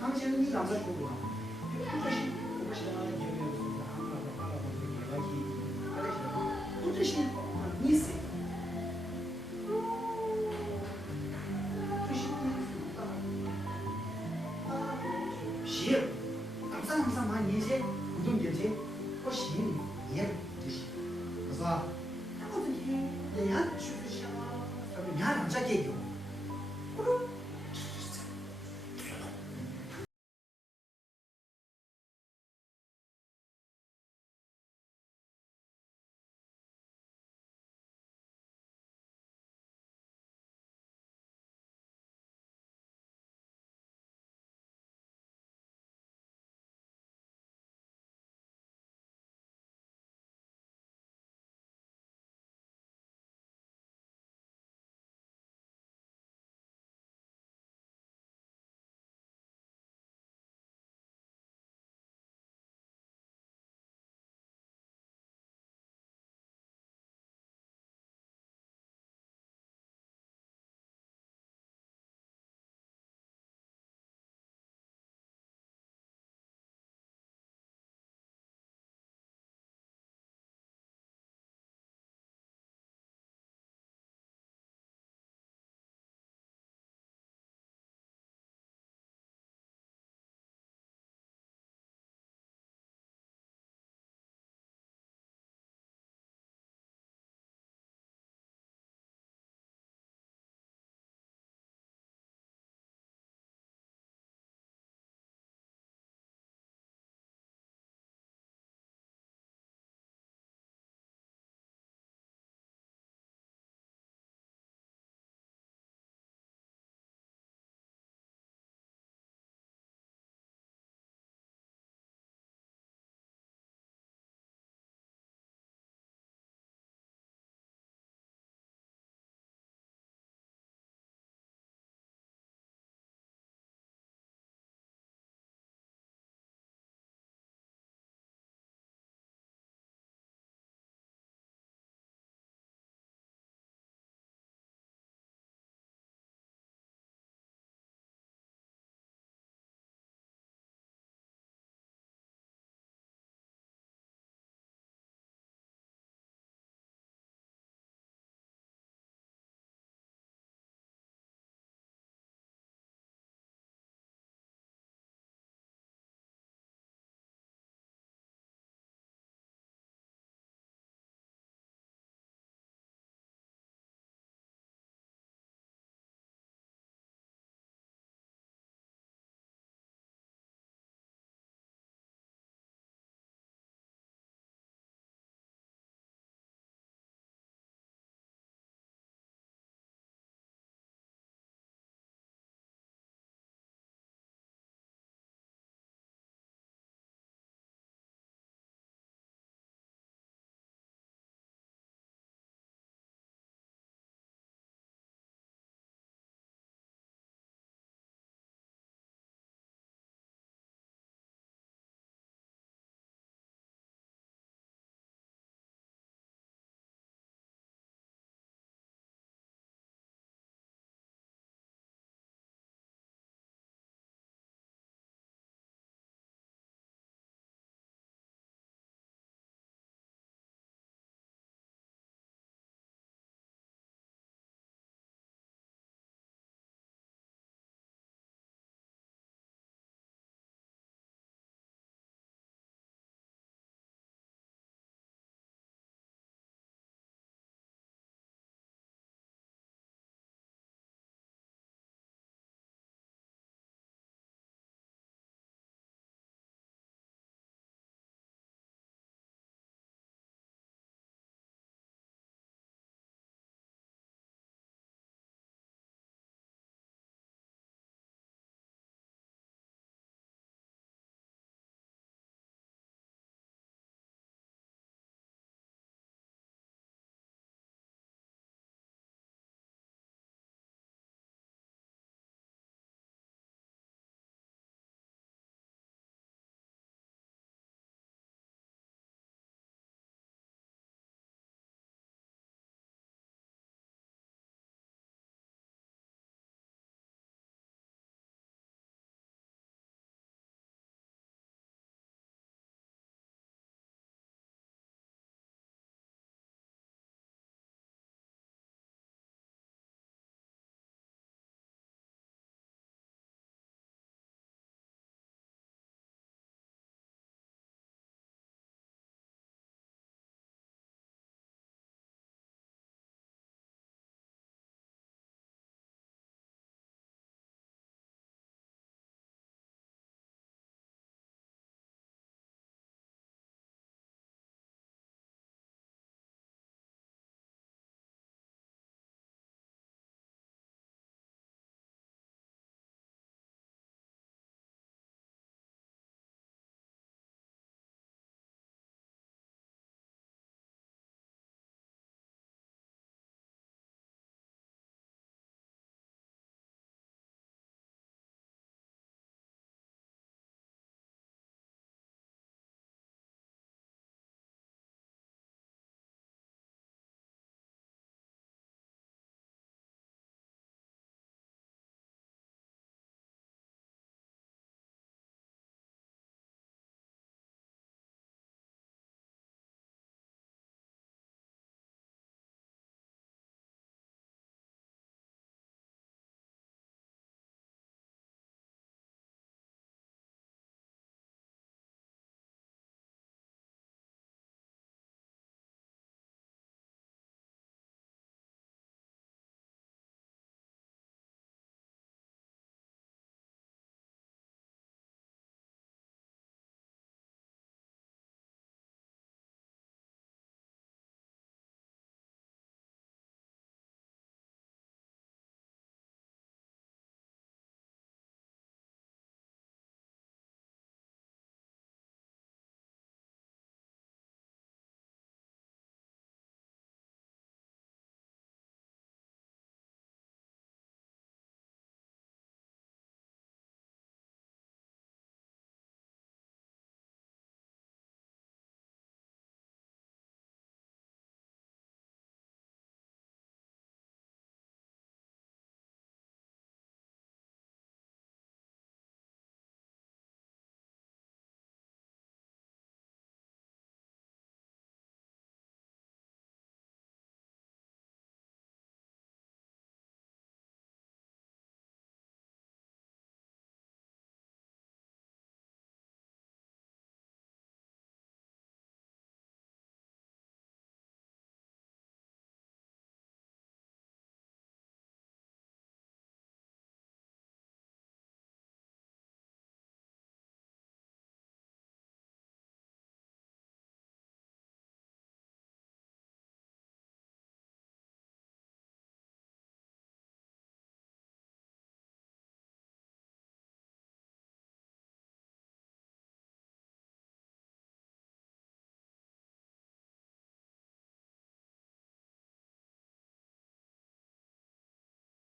당신은 이 남자친구가 뜻이 혹시나 예배에서 하나가 이야기 뜻이 니스 뜻이 시에 항상 많이 이제 우동 예제 그 시인 예 뜻이 그래서 아무튼 내가 주시야 그러면 남자 얘기요 그럼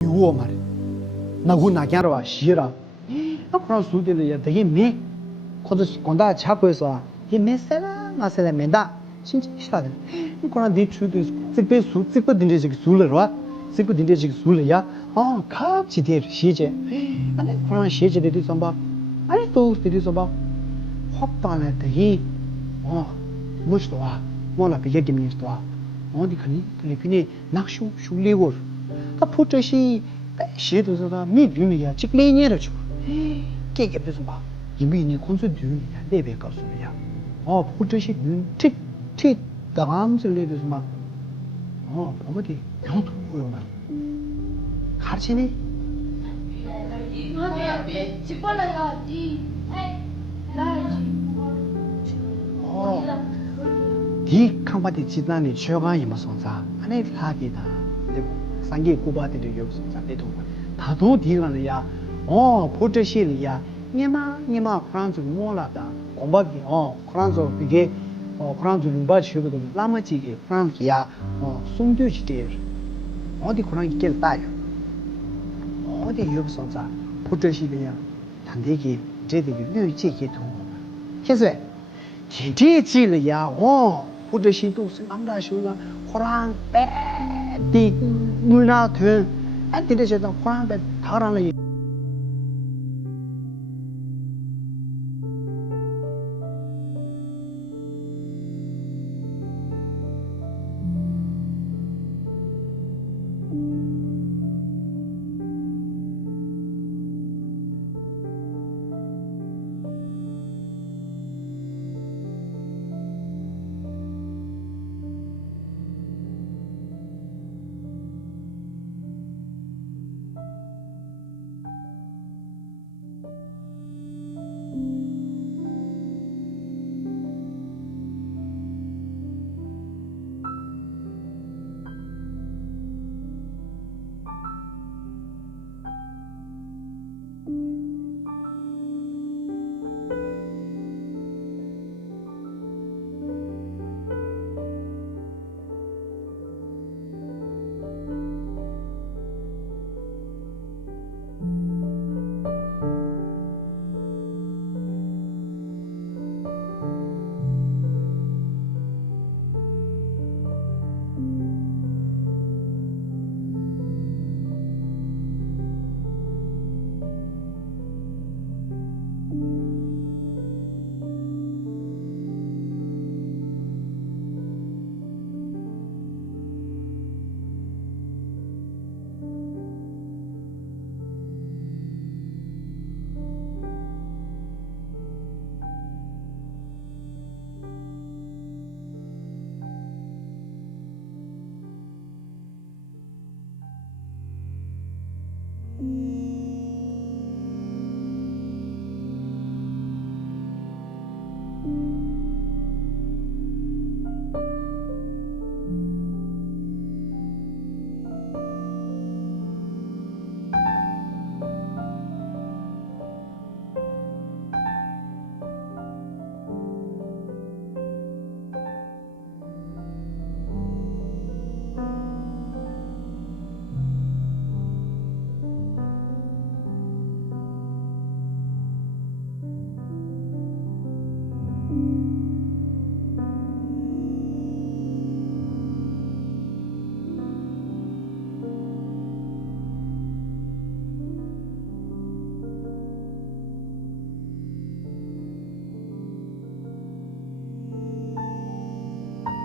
我嘛的，那我哪见着啊？是了，那可能说的了呀，等于没，或者广大吃过说啊，也没事了，那是来没的，心情啥的，你可能得出的这个数，这个定的这个数了是吧？这个定的这个数了呀，哦，看起点细节，那可能细节的什么，哎，都的什么，好大了等于，哦，没说啊，忘了别的名说啊，哦，你肯定拿手累我。他不这些，写的是他没读的呀，这个来年了去，这个不是吧？因为你工作读呀，那边告诉你呀，哦，不这些这当子来的什么？哦，我们的两头不用了，还是呢？哦，你看我的鸡蛋里吃完也没送啥，俺那他给他，对不？三个古巴的有送啥那种，他都地方的呀，哦，不这些的呀，你嘛可能就忘了的，广巴的哦，可能就这个哦，可能就零八去不的，那么几个可能呀，哦，送对去的，我的可能一个大呀，我的有送啥，不这些的呀，他那个这个有这些通，现在。这几了呀，哦，或者是都是俺那说了，忽然白的木那团，俺这些都忽然白他让了。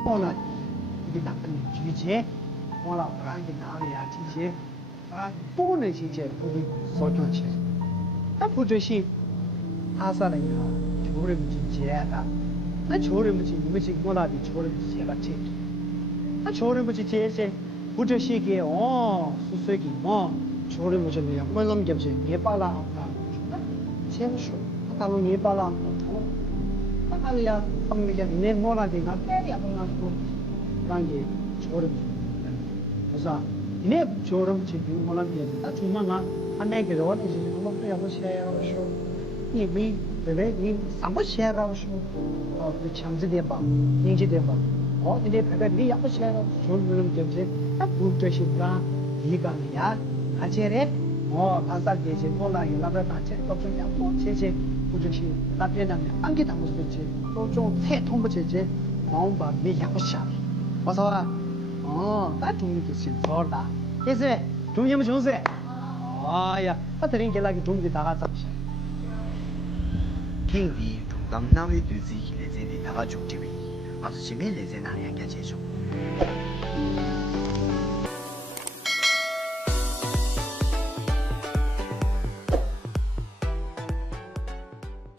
忘了一个大的拒绝，忘了不然给哪里啊？这些啊，不能这些不会少赚钱。那不这些，他啥人啊？穷人不去接的，那穷人不去，你们去我那里穷人不接了接。那穷人不去接些，不这些给哦，是谁给哦？穷人不去那样，我们就是也罢了，钱说，他们也罢了。아니야, 방미가 내 뭐라지 나 때려 보나도 방게 조름. 그래서 내 조름 지금 뭐라지 나 주마가 안에 그 어디 지금 뭐 그래 보세요. 쇼. 이미 왜 아무 쉐라고 쇼. 그 참지대 봐. 인지대 봐. 근데 배가 네 아무 쉐라 조름 때문에 딱 부르셔가 이가냐. 아제래 반사 계제 몰라요 라브라체 또좀 양보 제제 부족시 라베나면 안게 담고 있지 또좀 세통 제제 마음바 미 양샤 와서 나 중립도 신서다 예스 중립 중세 아야 파트린 게라기 중립 다 갔다 킹이 동남남의 두지 레제디 다가 죽지비 아주 심해 레제나야 개체죠